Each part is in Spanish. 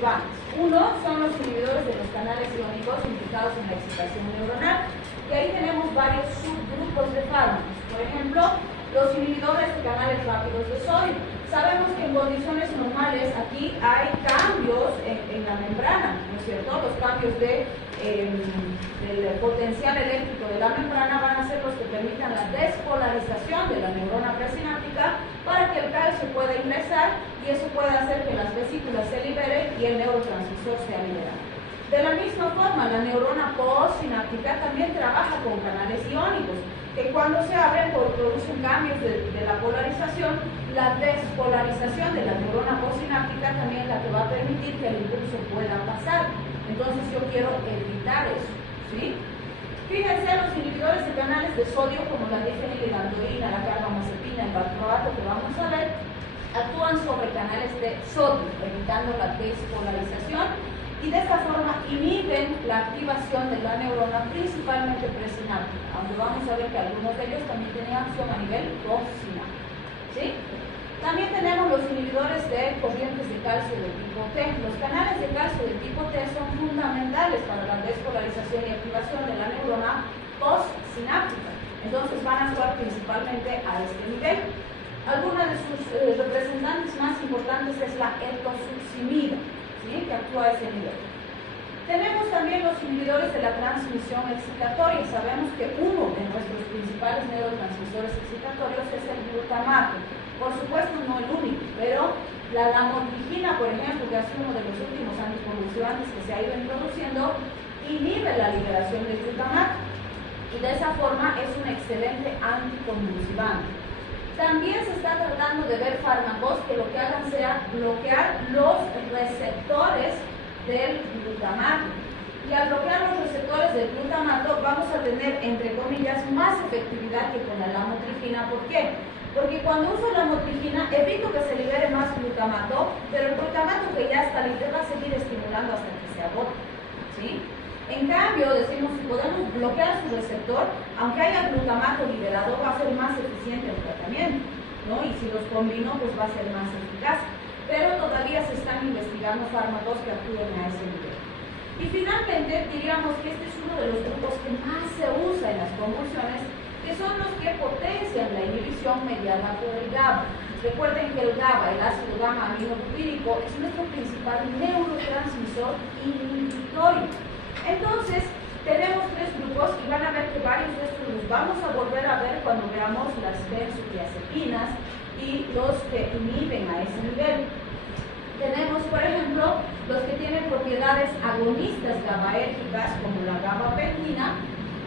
convulsivantes. Uno son los inhibidores de los canales iónicos implicados en la excitación neuronal, y ahí tenemos varios subgrupos de fármacos. Por ejemplo, los inhibidores de canales rápidos de sodio. Sabemos que en condiciones normales aquí hay cambios en la membrana, ¿no es cierto? Los cambios del potencial eléctrico de la membrana van a ser los que permitan la despolarización de la neurona presináptica para que el calcio pueda ingresar y eso pueda hacer que las vesículas se liberen y el neurotransmisor sea liberado. De la misma forma, la neurona postsináptica también trabaja con canales iónicos, que cuando se abren producen cambios de la polarización. La despolarización de la neurona postsináptica también es la que va a permitir que el impulso pueda pasar. Entonces yo quiero evitar eso, ¿sí? Fíjense, los inhibidores de canales de sodio, como la difenilamina, la carbamazepina, el valproato que vamos a ver, actúan sobre canales de sodio, evitando la despolarización, y de esta forma inhiben la activación de la neurona, principalmente presináptica, aunque vamos a ver que algunos de ellos también tienen acción a nivel postsináptico, ¿sí? También tenemos los inhibidores de corrientes de calcio de tipo T. Los canales de calcio de tipo T son fundamentales para la despolarización y activación de la neurona postsináptica. Entonces van a actuar principalmente a este nivel. Alguna de sus representantes más importantes es la etosuximida, ¿sí?, que actúa a ese nivel. Tenemos también los inhibidores de la transmisión excitatoria. Sabemos que uno de nuestros principales neurotransmisores excitatorios es el glutamato. Por supuesto no el único, pero la lamotrigina, por ejemplo, que ha sido uno de los últimos anticonvulsivantes que se ha ido introduciendo, inhibe la liberación del glutamato y de esa forma es un excelente anticonvulsivante. También se está tratando de ver fármacos que lo que hagan sea bloquear los receptores del glutamato. Y al bloquear los receptores del glutamato vamos a tener, entre comillas, más efectividad que con la lamotrigina. ¿Por qué? Porque cuando uso la lamotrigina evito que se libere más glutamato, pero el glutamato que ya está libre va a seguir estimulando hasta que se agote, ¿sí? En cambio, decimos, si podemos bloquear su receptor, aunque haya glutamato liberado, va a ser más eficiente el tratamiento, ¿no? Y si los combino, pues va a ser más eficaz. Pero todavía se están investigando fármacos que actúen a ese nivel. Y finalmente, diríamos que este es uno de los grupos que más se usa en las convulsiones, que son los que potencian la inhibición mediada por el GABA. Recuerden que el GABA, el ácido gamma aminoglucídico, es nuestro principal neurotransmisor inhibitorio. Entonces, tenemos tres grupos y van a ver que varios de estos los vamos a volver a ver cuando veamos las benzodiazepinas y los que inhiben a ese nivel. Tenemos, por ejemplo, los que tienen propiedades agonistas GABAérgicas, como la gabapentina.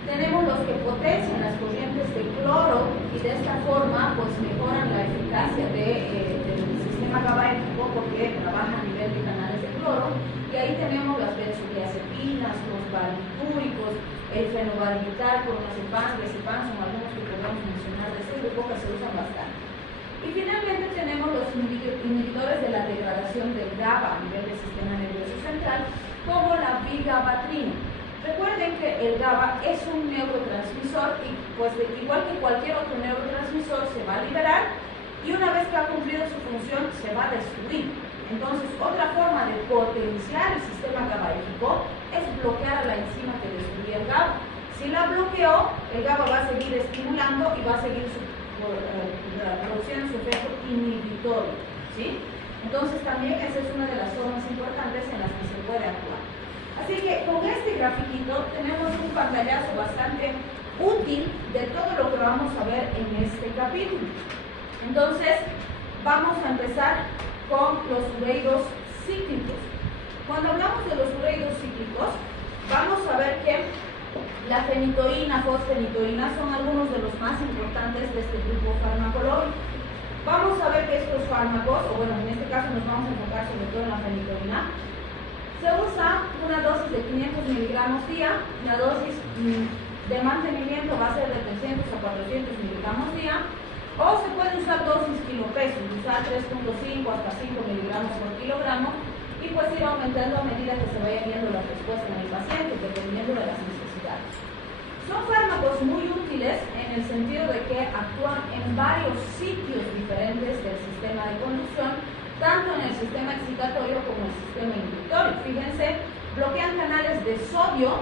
Tenemos los que potencian las corrientes de cloro y de esta forma pues mejoran la eficacia del sistema GABAérgico porque trabaja a nivel de canales de cloro. Y ahí tenemos las benzodiazepinas, los barbitúricos, el fenobarbital, clonazepam, diazepam, son algunos que podemos mencionar de este grupo que se usan bastante. Y finalmente tenemos los inhibidores de la degradación del GABA a nivel del sistema nervioso central, como la vigabatrina. Recuerden que el GABA es un neurotransmisor y pues igual que cualquier otro neurotransmisor se va a liberar y una vez que ha cumplido su función se va a destruir. Entonces otra forma de potenciar el sistema GABAérgico es bloquear a la enzima que destruye el GABA. Si la bloqueó, el GABA va a seguir estimulando y va a seguir produciendo su efecto inhibitorio, ¿sí? Entonces también esa es una de las formas importantes en las que se puede actuar. Así que con este grafiquito tenemos un pantallazo bastante útil de todo lo que vamos a ver en este capítulo. Entonces, vamos a empezar con los ureidos cíclicos. Cuando hablamos de los ureidos cíclicos, vamos a ver que la fenitoína, fosfenitoína son algunos de los más importantes de este grupo farmacológico. Vamos a ver que estos fármacos, o bueno, en este caso nos vamos a enfocar sobre todo en la fenitoína, se usa una dosis de 500 miligramos día, la dosis de mantenimiento va a ser de 300 a 400 miligramos día, o se puede usar dosis kilopesos, usar 3.5 hasta 5 miligramos por kilogramo, y pues ir aumentando a medida que se vaya viendo la respuesta en el paciente, dependiendo de las necesidades. Son fármacos muy útiles en el sentido de que actúan en varios sitios diferentes del sistema de conducción, tanto en el sistema excitatorio como en el sistema inductor. fíjense, bloquean canales de sodio,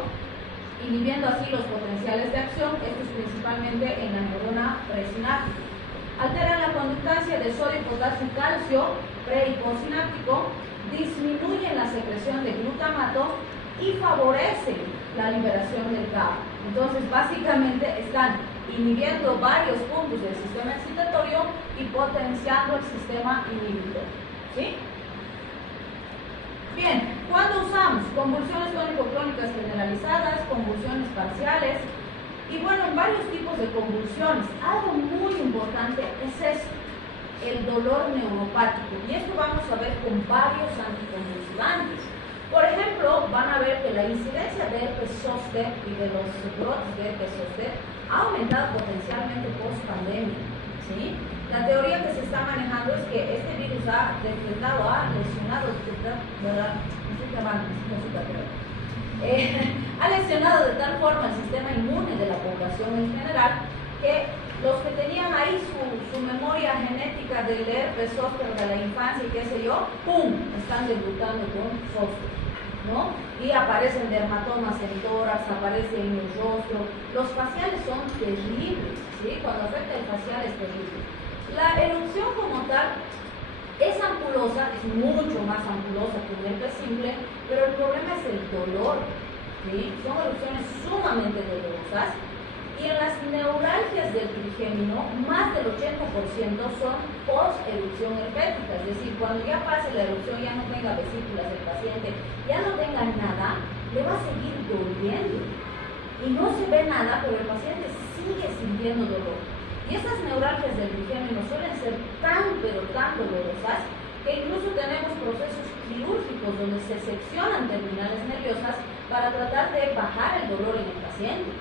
inhibiendo así los potenciales de acción, esto es principalmente en la neurona presináptica. Alteran la conductancia de sodio, potasio y calcio pre y postsináptico, disminuyen la secreción de glutamato y favorecen la liberación del GABA. Entonces, básicamente están inhibiendo varios puntos del sistema excitatorio y potenciando el sistema inhibidor. ¿Sí? Bien, ¿cuándo usamos? Convulsiones tónico-clónicas generalizadas, convulsiones parciales y bueno, en varios tipos de convulsiones. Algo muy importante es esto, el dolor neuropático, y esto vamos a ver con varios anticonvulsivantes. Por ejemplo, van a ver que la incidencia de herpes zóster y de los brotes de herpes zóster ha aumentado potencialmente post-pandemia, ¿sí? La teoría que se está manejando es que este virus ha lesionado, ¿verdad? Ha lesionado de tal forma el sistema inmune de la población en general que los que tenían ahí su memoria genética del herpes zóster de la infancia y qué sé yo, ¡pum!, están debutando con zóster, ¿no? Y aparecen dermatomas en tórax, aparecen en el rostro. Los faciales son terribles, ¿sí? Cuando afecta el facial es terrible. La erupción como tal es ampulosa, es mucho más ampulosa que un herpes simple, pero el problema es el dolor, ¿sí? Son erupciones sumamente dolorosas. Y en las neuralgias del trigémino, más del 80% son post-erupción herpética, es decir, cuando ya pase la erupción, ya no tenga vesículas el paciente, ya no tenga nada, le va a seguir doliendo. Y no se ve nada, pero el paciente sigue sintiendo dolor. Y esas neuralgias del trigémino suelen ser pero tan dolorosas que incluso tenemos procesos quirúrgicos donde se seccionan terminales nerviosas para tratar de bajar el dolor en el paciente.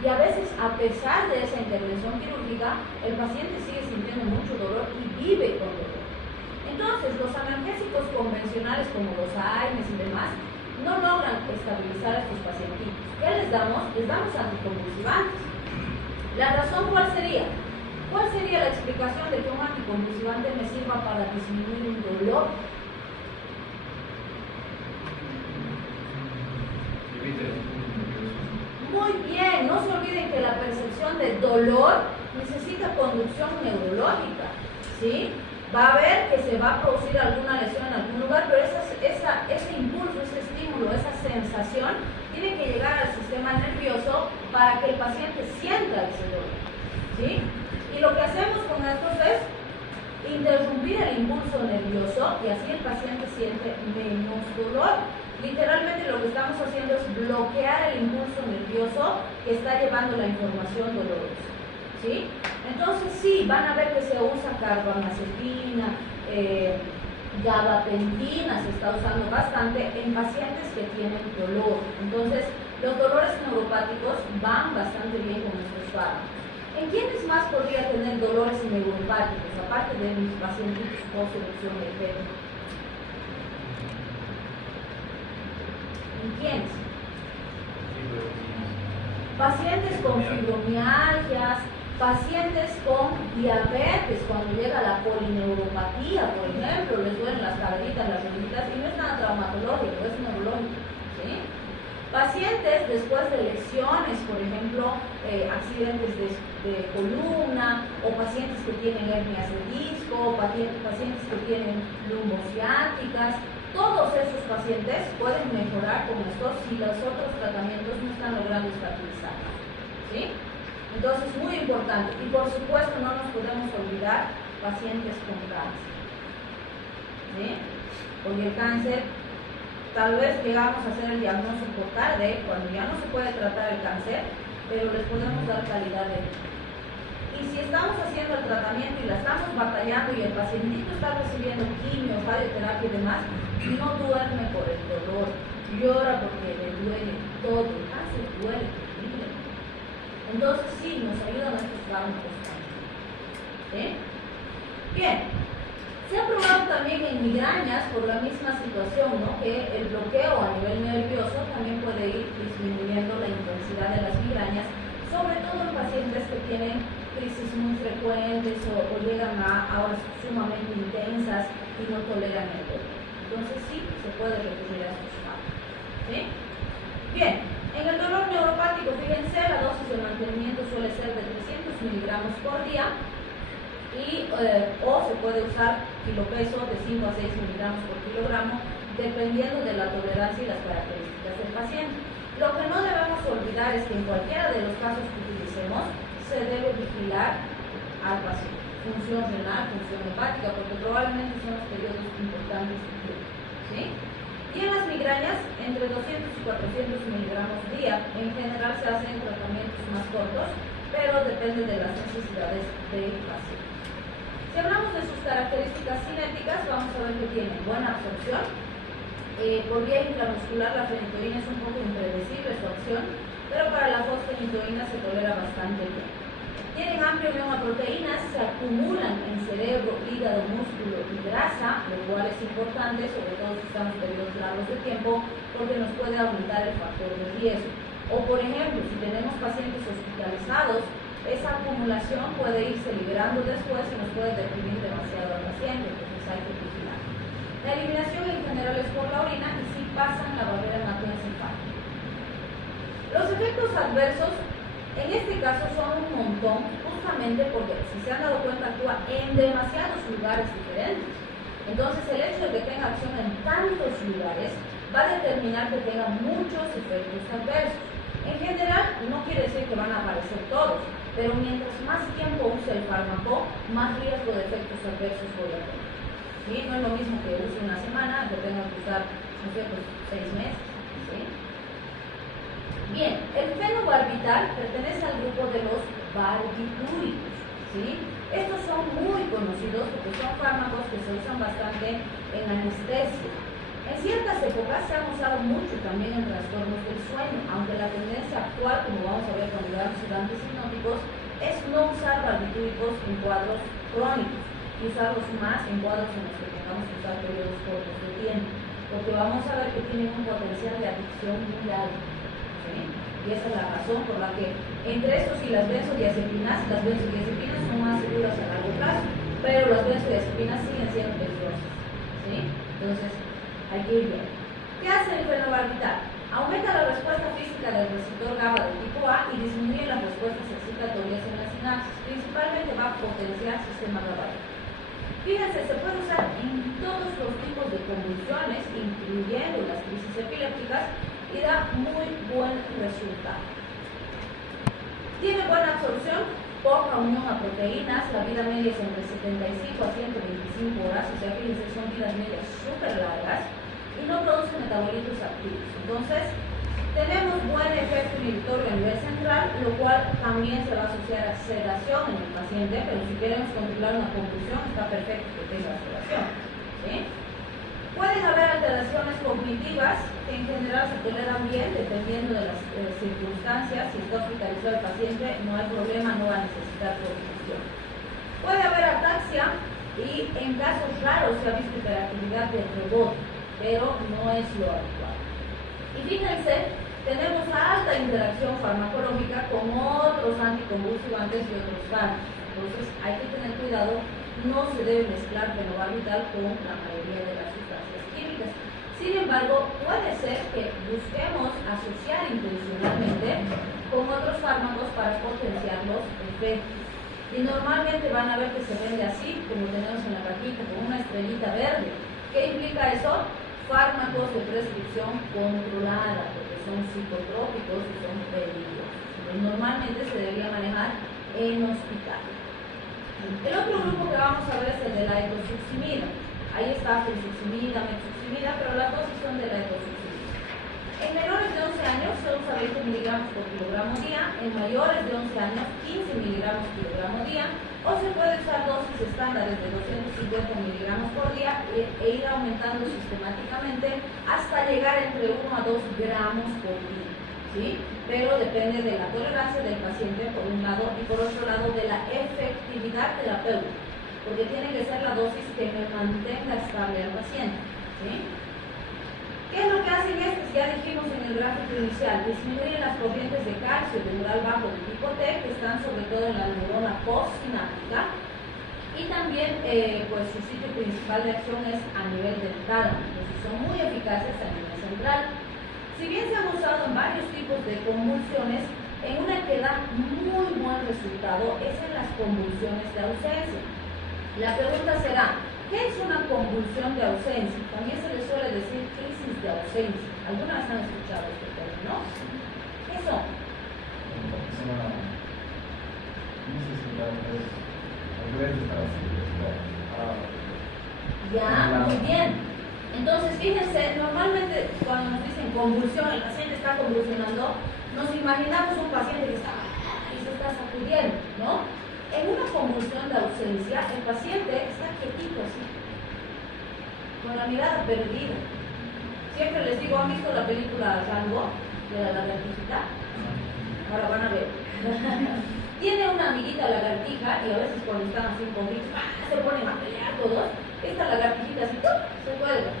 Y a veces, a pesar de esa intervención quirúrgica, el paciente sigue sintiendo mucho dolor y vive con dolor. Entonces, los analgésicos convencionales como los AINES y demás no logran estabilizar a estos pacientitos. ¿Qué les damos? Les damos anticonvulsivantes. ¿La razón cuál sería? ¿Cuál sería la explicación de que un anticonvulsivante me sirva para disminuir un dolor? Muy bien, no se olviden que la percepción de dolor necesita conducción neurológica, ¿sí? Va a ver que se va a producir alguna lesión en algún lugar, pero ese impulso, ese estímulo, esa sensación tiene que llegar al sistema nervioso para que el paciente sienta ese dolor, ¿sí? Y lo que hacemos con estos es interrumpir el impulso nervioso y así el paciente siente menos dolor. Literalmente lo que estamos haciendo es bloquear el impulso nervioso que está llevando la información dolorosa, ¿sí? Entonces sí, van a ver que se usa carbamazepina, gabapentina se está usando bastante en pacientes que tienen dolor. Entonces los dolores neuropáticos van bastante bien con estos fármacos. ¿En quiénes más podría tener dolores neuropáticos, aparte de mis pacientes post-erupción herpética? ¿En quiénes? Pacientes con fibromialgias, pacientes con diabetes, cuando llega la polineuropatía, por ejemplo, les duelen las caderitas, las rodillitas, y no es nada traumatológico, es neurológico, ¿sí? Pacientes después de lesiones, por ejemplo, accidentes de columna, o pacientes que tienen hernias de disco, pacientes que tienen lumbociáticas. Todos esos pacientes pueden mejorar con estos si los otros tratamientos no están logrando estabilizar, ¿sí? Entonces, muy importante. Y por supuesto, no nos podemos olvidar pacientes con cáncer, ¿sí? Porque el cáncer, tal vez llegamos a hacer el diagnóstico tarde, cuando ya no se puede tratar el cáncer, pero les podemos dar calidad de vida. Y si estamos haciendo el tratamiento y la estamos batallando y el pacientito está recibiendo quimio, radioterapia y demás, no duerme por el dolor, llora porque le duele todo, el cáncer duele terrible. Entonces sí, nos ayudan estos fármacos también, ¿sí? Bien, se ha probado también en migrañas por la misma situación, ¿no? Que el bloqueo a nivel nervioso también puede ir disminuyendo la intensidad de las migrañas, sobre todo en pacientes que tienen crisis muy frecuentes o llegan a horas sumamente intensas y no toleran el dolor. Entonces sí, se puede recurrir a estos fármacos. ¿sí? Bien, en el dolor neuropático, fíjense, la dosis de mantenimiento suele ser de 300 miligramos por día o se puede usar kilopeso de 5 a 6 miligramos por kilogramo, dependiendo de la tolerancia y las características del paciente. Lo que no debemos olvidar es que en cualquiera de los casos que utilicemos, se debe vigilar al paciente. Función renal, función hepática, porque probablemente son los periodos importantes de tiempo, ¿sí? Y en las migrañas, entre 200 y 400 miligramos día. En general se hacen tratamientos más cortos, pero depende de las necesidades del paciente. Si hablamos de sus características cinéticas, vamos a ver que tienen buena absorción. Por vía intramuscular, la fenitoína es un poco impredecible su acción, pero para la fosfenitoína se tolera bastante bien. Tienen amplio bioma proteínas, se acumulan en cerebro, hígado, músculo y grasa, lo cual es importante, sobre todo si estamos en periodos largos de tiempo, porque nos puede aumentar el factor de riesgo. O por ejemplo, si tenemos pacientes hospitalizados, esa acumulación puede irse liberando después y nos puede deprimir demasiado al paciente, entonces hay que vigilar. La eliminación en general es por la orina y sí pasan la barrera hematoencefálica. Los efectos adversos en este caso son un montón, justamente porque, si se han dado cuenta, actúa en demasiados lugares diferentes. Entonces, el hecho de que tenga acción en tantos lugares va a determinar que tenga muchos efectos adversos. En general, no quiere decir que van a aparecer todos, pero mientras más tiempo use el fármaco, más riesgo de efectos adversos voy a tener. ¿Sí? No es lo mismo que use una semana, que tenga que usar, no sé, pues 6 meses. ¿Sí? Bien, el fenobarbital pertenece al grupo de los barbitúricos, ¿sí? Estos son muy conocidos porque son fármacos que se usan bastante en anestesia. En ciertas épocas se han usado mucho también en trastornos del sueño, aunque la tendencia actual, como vamos a ver cuando veamos sedantes hipnóticos, es no usar barbitúricos en cuadros crónicos y usarlos más en cuadros en los que tengamos que usar periodos cortos de tiempo, porque vamos a ver que tienen un potencial de adicción muy alto. Y esa es la razón por la que entre estos y las benzodiazepinas son más seguras a largo plazo, pero las benzodiazepinas siguen siendo peligrosas, ¿sí? Entonces, hay que ir bien. ¿Qué hace el fenobarbital? Aumenta la respuesta física del receptor GABA del tipo A y disminuye las respuestas excitatorias en las sinapsis. Principalmente va a potenciar el sistema GABA. Fíjense, se puede usar en todos los tipos de convulsiones, incluyendo las crisis epilépticas, y da muy buen resultado. Tiene buena absorción, poca unión a proteínas, la vida media es entre 75 a 125 horas, o sea, fíjense, son vidas medias súper largas y no produce metabolitos activos. Entonces, tenemos buen efecto inhibitorio a nivel central, lo cual también se va a asociar a sedación en el paciente, pero si queremos controlar una confusión, está perfecto que tenga sedación, ¿sí? Pueden haber alteraciones cognitivas que en general se toleran bien dependiendo de las circunstancias. Si está hospitalizado el paciente, no hay problema, no va a necesitar coordinación. Puede haber ataxia y en casos raros se ha visto hiperactividad de rebote, pero no es lo habitual. Y fíjense, tenemos alta interacción farmacológica con otros anticonvulsivantes y otros fármacos. Entonces hay que tener cuidado, no se debe mezclar fenobarbital con la mayoría de las sustancias químicas. Sin embargo, puede ser que busquemos asociar intencionalmente con otros fármacos para potenciar los efectos. Y normalmente van a ver que se vende así, como tenemos en la cajita, con una estrellita verde. ¿Qué implica eso? Fármacos de prescripción controlada, porque son psicotrópicos y son peligrosos. Entonces, normalmente se debería manejar en hospital. El otro grupo que vamos a ver es el de la etosuximida. Ahí está fluoxamida, metsuximida, pero las dosis son de la etosuximida. En menores de 11 años se usa 20 miligramos por kilogramo día, en mayores de 11 años 15 miligramos por kilogramo día, o se puede usar dosis estándares de 250 miligramos por día e ir aumentando sistemáticamente hasta llegar entre 1 a 2 gramos por día, ¿sí? Pero depende de la tolerancia del paciente por un lado y por otro lado de la efectividad terapéutica, porque tiene que ser la dosis que me mantenga estable al paciente, ¿sí? ¿Qué es lo que hacen estos? Ya dijimos en el gráfico inicial, disminuyen las corrientes de calcio de umbral bajo de tipo T, que están sobre todo en la neurona postsináptica, y también pues su sitio principal de acción es a nivel del tálamo, entonces son muy eficaces a nivel central. Si bien se han usado en varios tipos de convulsiones, en una que da muy buen resultado es en las convulsiones de ausencia. La pregunta será, ¿qué es una convulsión de ausencia? También se le suele decir crisis de ausencia. ¿Alguna vez han escuchado este término? ¿Qué son? Ya, muy bien. Entonces, fíjense, normalmente cuando nos dicen convulsión, el paciente está convulsionando, nos imaginamos un paciente que está y se está sacudiendo, ¿no? En una convulsión de ausencia, el paciente está quietito así, con la mirada perdida. Siempre les digo, ¿han visto la película Rango de la lagartijita? Ahora van a ver. Tiene una amiguita lagartija y a veces cuando están así con gritos, se ponen a pelear todos. Esta lagartijita así, ¡pum!, se cuelga.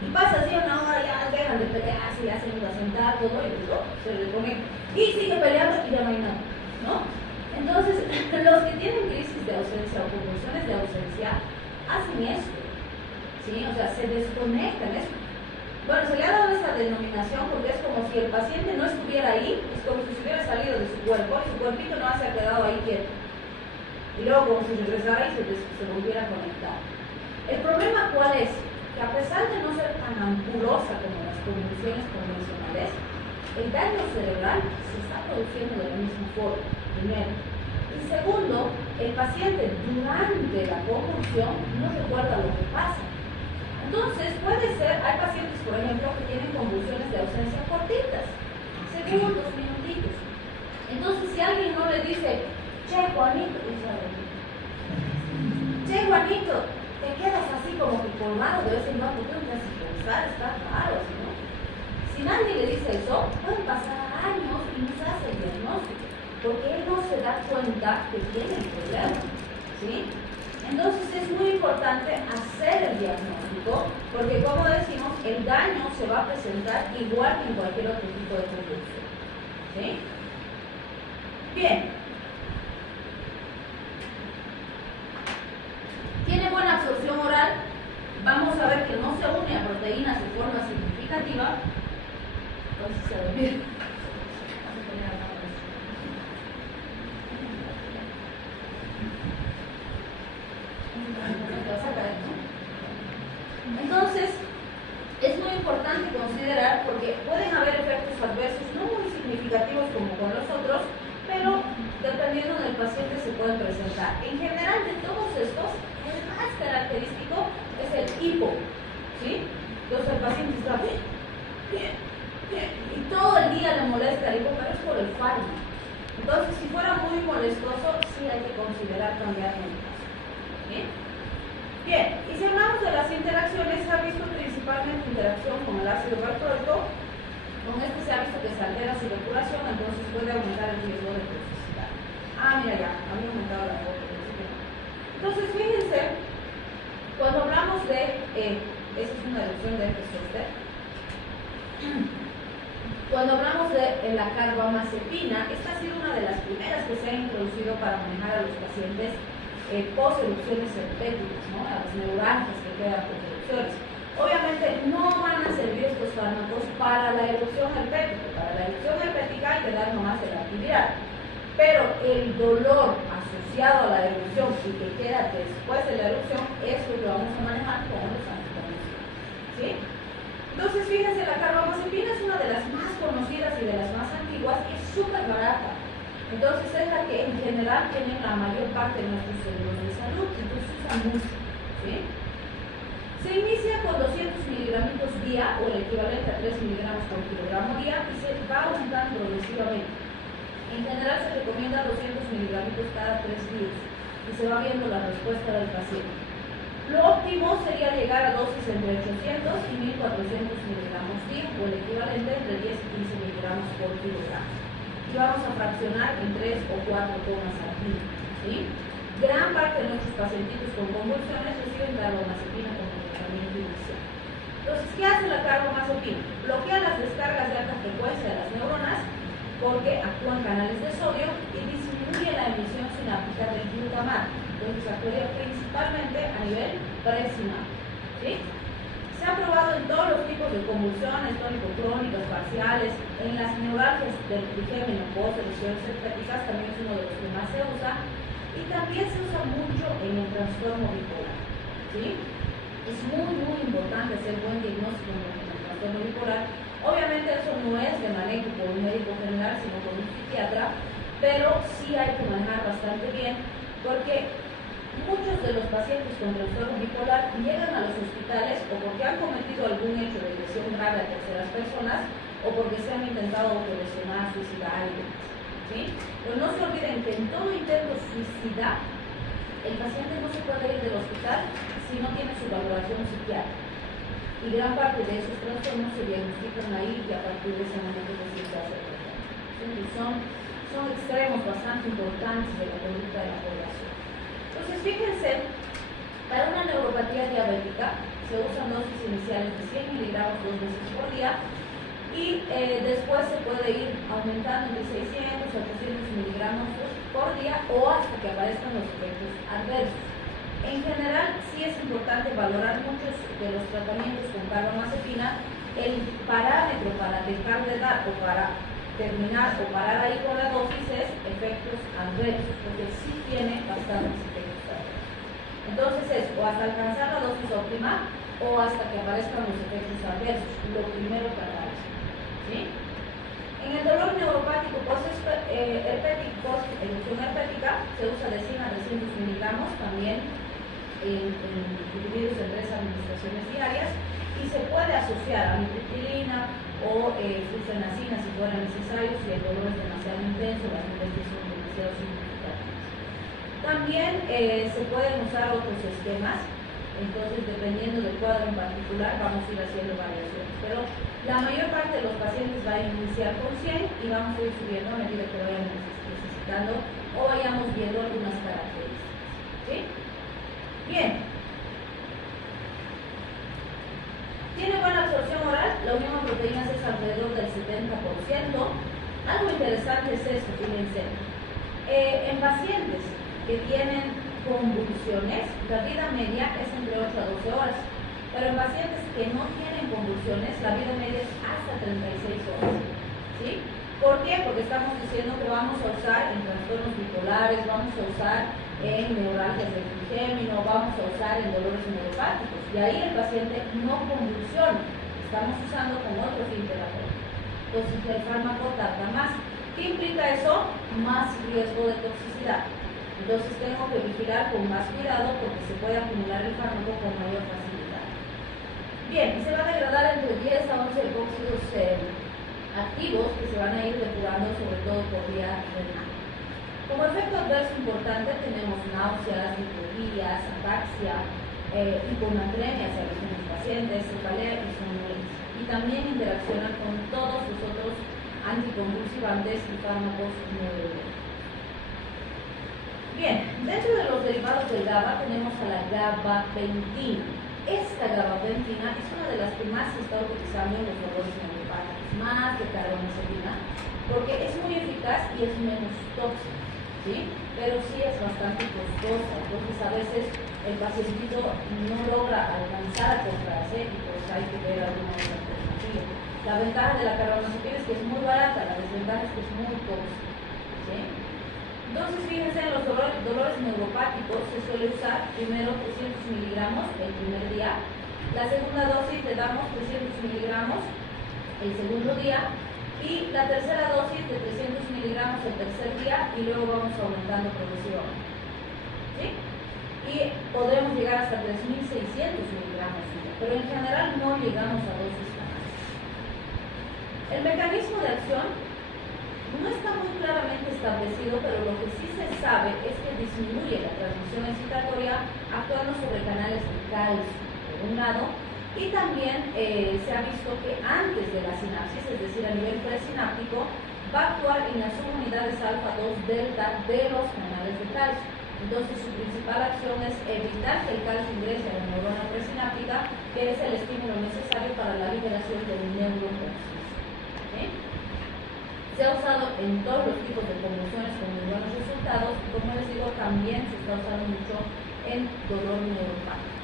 Y pasa así una hora, ya dejan de pelearse, ya se iban a sentar, todo, y luego se reconecta. Y sigue peleando y ya no hay nada, ¿no? Entonces, los que tienen crisis de ausencia o convulsiones de ausencia hacen esto, ¿sí? O sea, se desconectan. Bueno, se le ha dado esta denominación porque es como si el paciente no estuviera ahí, es como si se hubiera salido de su cuerpo y su cuerpito no se ha quedado ahí quieto. Y luego como si regresara y se volviera a conectar. El problema, ¿cuál es? Que a pesar de no ser tan ampulosa como las convulsiones convencionales, el daño cerebral se está produciendo de la misma forma, primero. Y segundo, el paciente durante la convulsión no recuerda lo que pasa. Entonces, puede ser, hay pacientes, por ejemplo, que tienen convulsiones de ausencia cortitas, segundos, minutitos. Entonces, si alguien no le dice, che, Juanito, te quedas así como que colmado de vez en cuando, tú empiezas a pensar, está raro, ¿no? Si nadie le dice eso, pueden pasar años y no se hace el diagnóstico, porque él no se da cuenta que tiene el problema, ¿sí? Entonces es muy importante hacer el diagnóstico, porque como decimos, el daño se va a presentar igual que en cualquier otro tipo de convulsión, ¿sí? Bien. Tiene buena absorción oral. Vamos a ver que no se une a proteínas de forma significativa. Entonces se dormir. Entonces, es muy importante considerar, porque pueden haber efectos adversos no muy significativos como con los otros, pero dependiendo del paciente se pueden presentar. En general, de todos estos, el más característico es el hipo, ¿sí? Entonces el paciente está bien, y todo el día le molesta el hipo, pero es por el fármaco. Entonces, si fuera muy molestoso, sí hay que considerar cambiar el caso, ¿sí? Bien, y si hablamos de las interacciones, se ha visto principalmente interacción con el ácido valproico. Con este se ha visto que se altera su depuración, entonces puede aumentar el riesgo de toxicidad. Mira ya, había aumentado la foto. Entonces, fíjense, cuando hablamos de, esa es una erupción de F-Soster, cuando hablamos de la carbamazepina, esta ha sido una de las primeras que se ha introducido para manejar a los pacientes post-erupciones herpéticas, ¿no? A las neuralgias que quedan post-erupciones. Obviamente no van a servir estos fármacos para la erupción herpética. Para la erupción herpética hay que dar nomás el antiviral. Pero el dolor asociado a la erupción y que queda después de la erupción, eso lo vamos a manejar con los anticonvulsivos, ¿sí? Entonces, fíjense, la carbamazepina es una de las más conocidas y de las más antiguas y es súper barata. Entonces es la que en general tiene la mayor parte de nuestros seguros de salud, entonces se usa mucho, ¿sí? Se inicia con 200 miligramitos día o el equivalente a 3 miligramos por kilogramo día y se va aumentando progresivamente. En general se recomienda 200 miligramitos cada 3 días y se va viendo la respuesta del paciente. Lo óptimo sería llegar a dosis entre 800 y 1400 miligramos día o el equivalente entre 10 y 15 miligramos por kilogramo. Y vamos a fraccionar en 3 o 4 tomas al día, ¿sí? Gran parte de nuestros pacientitos con convulsiones reciben carbamazepina como tratamiento inicial. Entonces, ¿qué hace la carbamazepina? Bloquea las descargas de alta frecuencia de las neuronas porque actúan canales de sodio y disminuye la emisión sináptica del glutamato. Entonces, actuaría principalmente a nivel presináptico, ¿sí? Se ha probado en todos los tipos de convulsiones, tónico-crónicas, parciales, en las neuralgias del trigémino, lesiones herpéticas, también es uno de los que más se usa, y también se usa mucho en el trastorno bipolar, ¿sí? Es muy importante hacer buen diagnóstico en el trastorno bipolar. Obviamente eso no es de manejo por un médico general, sino por un psiquiatra, pero sí hay que manejar bastante bien, porque muchos de los pacientes con trastorno bipolar llegan a los hospitales o porque han cometido algún hecho de lesión grave a terceras personas o porque se han intentado autolesionar, suicidar y demás, ¿sí? Pero no se olviden que en todo intento suicida el paciente no se puede ir del hospital si no tiene su valoración psiquiátrica. Y gran parte de esos trastornos se diagnostican ahí y a partir de ese momento se hace el tratamiento. Son extremos bastante importantes de la conducta de la población. Entonces, fíjense, para una neuropatía diabética se usan dosis iniciales de 100 miligramos 2 veces por día y después se puede ir aumentando entre 600 a 800 miligramos por día o hasta que aparezcan los efectos adversos. En general, sí es importante valorar muchos de los tratamientos con carbamazepina. El parámetro para dejar de dar o para terminar o parar ahí con la dosis es efectos adversos, porque sí tiene bastantes efectos adversos. Entonces es o hasta alcanzar la dosis óptima o hasta que aparezcan los efectos adversos, lo primero tratar, ¿sí? En el dolor neuropático post-herpético, erupción herpética, se usa de 100 a 300 miligramos también divididos en 3 administraciones diarias y se puede asociar a amitriptilina o flufenacina si fuera necesario, si el dolor es demasiado intenso, las molestias son demasiado significativas. También se pueden usar otros esquemas, entonces dependiendo del cuadro en particular vamos a ir haciendo variaciones, pero la mayor parte de los pacientes va a iniciar con 100 y vamos a ir subiendo a medida que vayan necesitando o vayamos viendo algunas características, ¿sí? Bien. Tiene buena absorción oral, la unión a proteínas es alrededor del 70%. Algo interesante es esto, fíjense. En pacientes que tienen convulsiones, la vida media es entre 8 a 12 horas. Pero en pacientes que no tienen convulsiones, la vida media es hasta 36 horas. ¿Sí? ¿Por qué? Porque estamos diciendo que vamos a usar en trastornos bipolares, vamos a usar en neuralgias del trigémino, vamos a usar en dolores neuropáticos. Y ahí el paciente no convulsiona. Estamos usando con otro fin terapéutico. Entonces el fármaco tarda más. ¿Qué implica eso? Más riesgo de toxicidad. Entonces tengo que vigilar con más cuidado porque se puede acumular el fármaco con mayor facilidad. Bien, y se va a degradar entre 10 a 11 epóxidos activos que se van a ir depurando sobre todo por vía renal. Como efecto adverso importante tenemos náuseas, hipogías, ataxia, hiponatremia hacia los pacientes, cefalea y somnolencia. Y también interaccionan con todos los otros anticonvulsivantes y fármacos neurológicos. Bien, dentro de los derivados del GABA tenemos a la gabapentina. Esta gabapentina es una de las que más se está utilizando en los dolores neuropáticos, más que carbamazepina, porque es muy eficaz y es menos tóxica, ¿sí? Pero sí es bastante costosa, entonces a veces el pacientito no logra alcanzar a comprarse y pues hay que ver alguna otra alternativa. La ventaja de la carbamazepina es que es muy barata, la desventaja es que es muy tóxica, ¿sí? Entonces, fíjense, en los dolores neuropáticos se suele usar primero 300 miligramos el primer día. La segunda dosis le damos 300 miligramos el segundo día. Y la tercera dosis de 300 miligramos el tercer día y luego vamos aumentando progresivamente. ¿Sí? Y podemos llegar hasta 3.600 miligramos, pero en general no llegamos a dosis tan altas. El mecanismo de acción no está muy claramente establecido, pero lo que sí se sabe es que disminuye la transmisión excitatoria actuando sobre canales de calcio, por un lado, y también se ha visto que antes de la sinapsis, es decir, a nivel presináptico, va a actuar en las subunidades alfa-2 delta de los canales de calcio. Entonces, su principal acción es evitar que el calcio ingrese a la neurona presináptica, que es el estímulo necesario para la liberación del neurotransmisor. ¿Sí? Se ha usado en todos los tipos de convulsiones con muy buenos resultados y, como les digo, también se está usando mucho en dolor neuropático.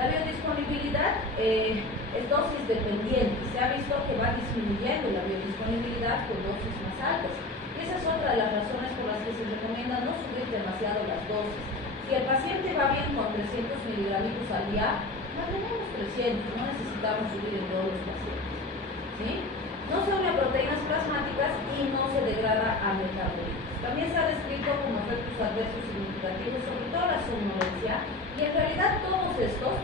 La biodisponibilidad es dosis dependiente. Se ha visto que va disminuyendo la biodisponibilidad con dosis más altas. Y esa es otra de las razones por las que se recomienda no subir demasiado las dosis. Si el paciente va bien con 300 miligramos al día, mantenemos 300, no necesitamos subir en todos los pacientes. ¿Sí? No se une a proteínas plasmáticas y no se degrada a metabolitos. También se ha descrito como efectos adversos significativos, sobre todo la somnolencia, y en realidad todos los que son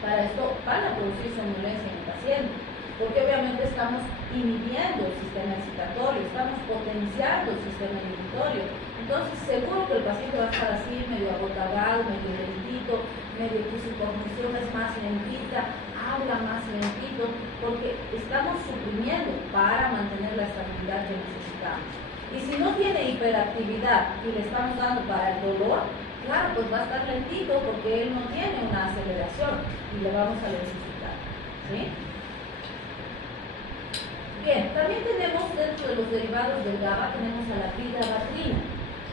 para esto van a producir somnolencia en el paciente, porque obviamente estamos inhibiendo el sistema excitatorio, estamos potenciando el sistema inhibitorio. Entonces seguro que el paciente va a estar así, medio agotado, medio lentito, medio que su cognición es más lentita, habla más lentito, porque estamos suprimiendo para mantener la estabilidad que necesitamos. Y si no tiene hiperactividad y le estamos dando para el dolor, claro, pues va a estar lentito porque él no tiene una aceleración y le vamos a necesitar. ¿Sí? Bien, también tenemos dentro de los derivados del GABA, tenemos a la vigabatrina.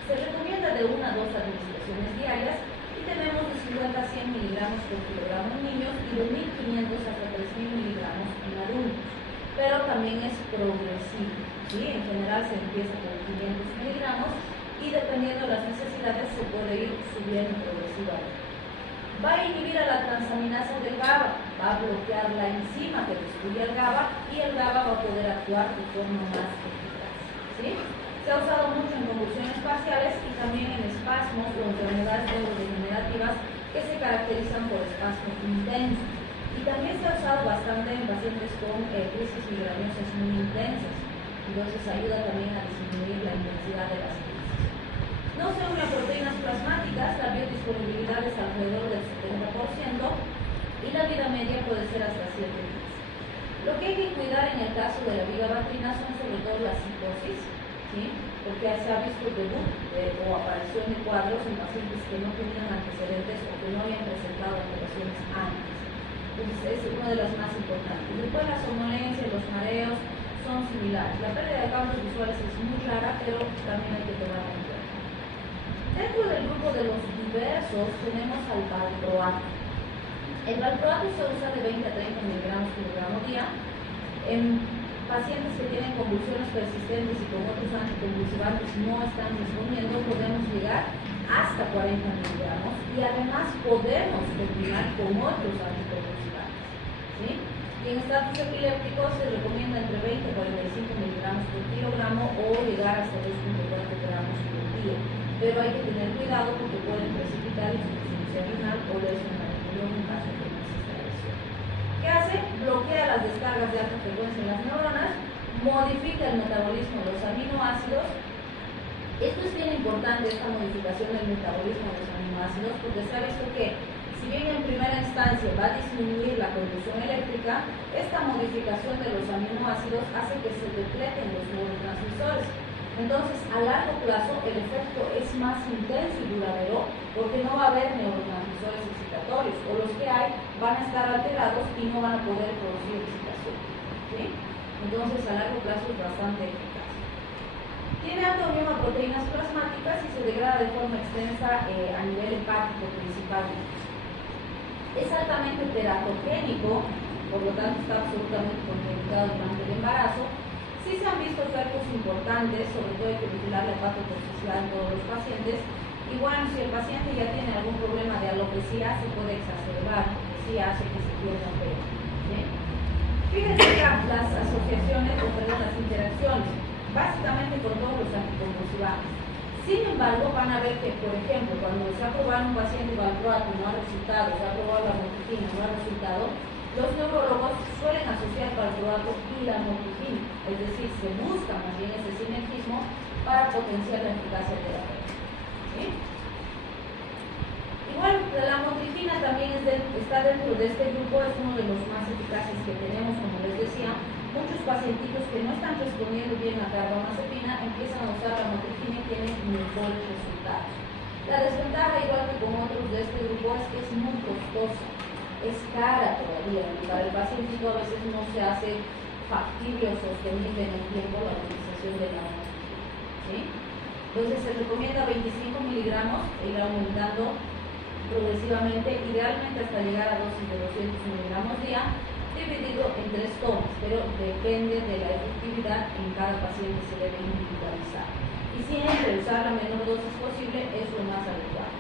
Se recomienda de 1 a 2 administraciones diarias. Tenemos de 50 a 100 miligramos por kilogramo en niños y de 1500 hasta 3000 miligramos en adultos, pero también es progresivo, ¿sí? En general se empieza con 500 miligramos y dependiendo de las necesidades se puede ir subiendo progresivamente. Va a inhibir a la transaminasa del GABA, va a bloquear la enzima que destruye el GABA y el GABA va a poder actuar de forma más eficaz, ¿sí? Se ha usado mucho en convulsiones parciales y también en espasmos o enfermedades neurodegenerativas que se caracterizan por espasmos intensos. Y también se ha usado bastante en pacientes con crisis migrañosas muy intensas. Entonces ayuda también a disminuir la intensidad de las crisis. No se une a proteínas plasmáticas, la biodisponibilidad es alrededor del 70% y la vida media puede ser hasta 7 días. Lo que hay que cuidar en el caso de la vigabatrina son sobre todo las psicosis, ¿sí? Porque se ha visto debut o aparición de cuadros en pacientes que no tenían antecedentes o que no habían presentado alteraciones antes. Entonces es una de las más importantes. Después la somnolencia y los mareos son similares. La pérdida de campos visuales es muy rara, pero también hay que tomarla en cuenta. Dentro del grupo de los diversos tenemos al valproato. El valproato se usa de 20 a 30 miligramos por gramo día. En pacientes que tienen convulsiones persistentes y con otros anticonvulsivantes no están respondiendo, podemos llegar hasta 40 miligramos y además podemos combinar con otros anticonvulsivantes. ¿Sí? Y en estatus epilépticos se recomienda entre 20 y 45 miligramos por kilogramo o llegar hasta 2,4 gramos por día. Pero hay que tener cuidado porque pueden precipitar insuficiencia renal o lesionar el riñón en caso de que no exista lesión. ¿Qué hace? Bloquea las descargas de alta frecuencia en las neuronas, modifica el metabolismo de los aminoácidos. Esto es bien importante, esta modificación del metabolismo de los aminoácidos, porque se ha visto que si bien en primera instancia va a disminuir la conducción eléctrica, esta modificación de los aminoácidos hace que se depleten los neurotransmisores. Entonces, a largo plazo, el efecto es más intenso y duradero porque no va a haber neurotransmisores excitatorios, o los que hay van a estar alterados y no van a poder producir excitación. ¿Sí? Entonces, a largo plazo es bastante eficaz. Tiene alto unión a proteínas plasmáticas y se degrada de forma extensa a nivel hepático principalmente. Es altamente teratogénico, por lo tanto está absolutamente contraindicado durante el embarazo. Sí se han visto efectos importantes, sobre todo hay que vigilar la hepatotoxicidad en todos los pacientes. Y bueno, si el paciente ya tiene algún problema de alopecia, se puede exacerbar, porque sí hace que se pierda pelo. ¿Sí? Fíjense acá las asociaciones, o perdón, las interacciones, básicamente con todos los anticonvulsivantes. Sin embargo, van a ver que, por ejemplo, cuando se ha probado un paciente valproato y no ha resultado, se ha probado la motripina y no ha resultado, los neurólogos suelen asociar valproato y la motripina, es decir, se busca más bien ese sinergismo para potenciar la eficacia terapéutica. ¿Sí? Igual, la motripina también está dentro de este grupo, es uno de los más eficaces que tenemos, como les decía. Muchos pacientitos que no están respondiendo bien a carbamazepina empiezan a usar la motripina y tienen mejores resultados. La desventaja, igual que con otros de este grupo, es que es muy costosa. Es cara todavía y para el pacientito a veces no se hace factible o sostenible en el tiempo la utilización de la motripina. ¿Sí? Entonces se recomienda 25 miligramos e ir aumentando progresivamente, idealmente hasta llegar a dosis de 200 miligramos día, dividido en 3 tomas, pero depende de la efectividad en cada paciente, se debe individualizar. Y siempre usar la menor dosis posible es lo más adecuado.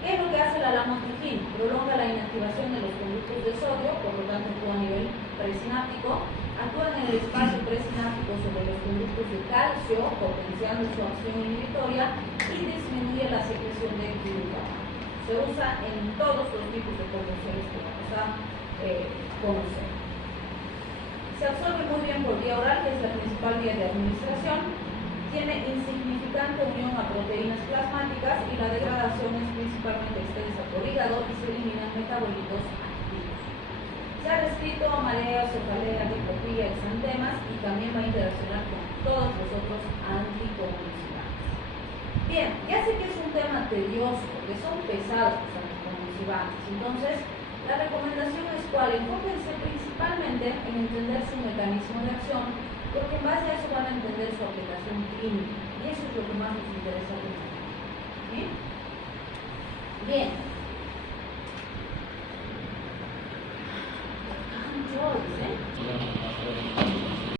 ¿Qué es lo que hace la lamotrigina? Prolonga la inactivación de los conductos de sodio, por lo tanto actúa a nivel presináptico, actúa en el espacio presináptico sobre los conductos de calcio, potenciando su acción inhibitoria y disminuye la secreción de glutamato. Se usa en todos los tipos de convulsiones que vamos a conocer. Se absorbe muy bien por vía oral, que es la principal vía de administración. Tiene insignificante unión a proteínas plasmáticas y la degradación es principalmente extensa por hígado y se eliminan metabolitos activos. Se ha descrito mareo, cefalea, lipopía, exantemas y también va a interaccionar con todos los otros anticonvulsivantes. Bien, ya sé que es un tema tedioso porque son pesados los anticonvulsivantes, entonces la recomendación es cuál, enfóquense principalmente en entender su mecanismo de acción, porque en base a eso van a entender su aplicación clínica y eso es lo que más nos interesa. ¿Bien? Bien. Joyce, ¿eh?